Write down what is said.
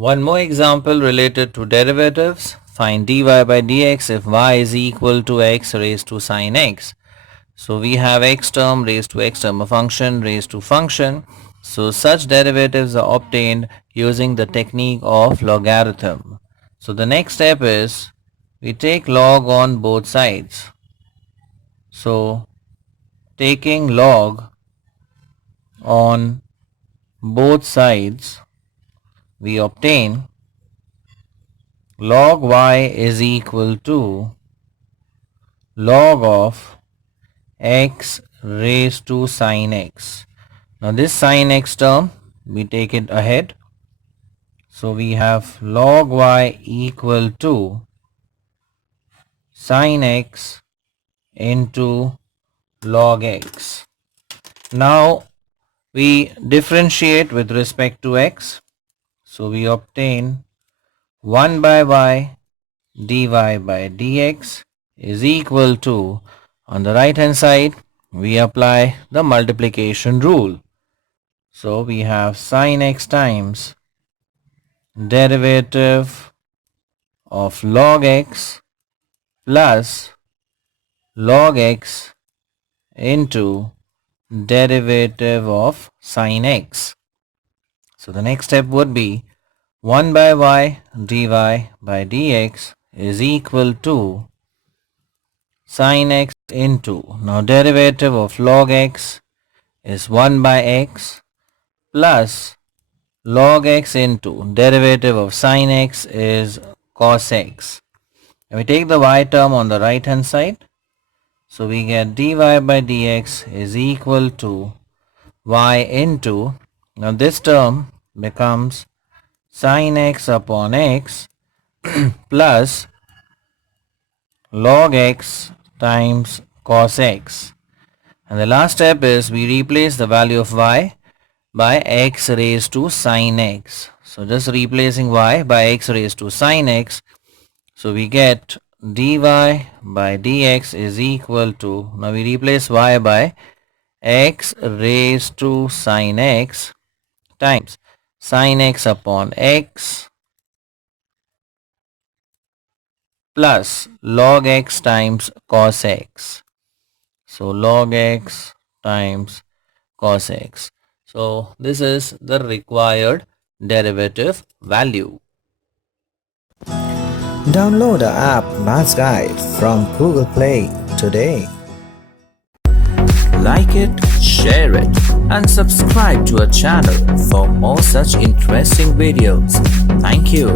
One more example related to derivatives. Find dy by dx if y is equal to x raised to sine x. So we have x term raised to x term, a function raised to function. So such derivatives are obtained using the technique of logarithm. So the next step is we take log on both sides. So taking log on both sides, we obtain log y is equal to log of x raised to sine x. Now this sine x term, we take it ahead. So we have log y equal to sine x into log x. Now we differentiate with respect to x. So we obtain 1 by y dy by dx is equal to, on the right hand side, we apply the multiplication rule. So we have sine x times derivative of log x plus log x into derivative of sine x. So the next step would be 1 by y dy by dx is equal to sine x into, now derivative of log x is 1 by x plus log x into derivative of sine x is cos x. And we take the y term on the right hand side. So we get dy by dx is equal to y into, now this term becomes sin x upon x plus log x times cos x. And the last step is we replace the value of y by x raised to sin x. So just replacing y by x raised to sin x. So we get dy by dx is equal to, now we replace y by x raised to sin x times sin x upon x plus log x times cos x. So log x times cos x. So this is the required derivative value. Download the app Maths Guide from Google Play today. Like it, share it, and subscribe to our channel for more such interesting videos. Thank you.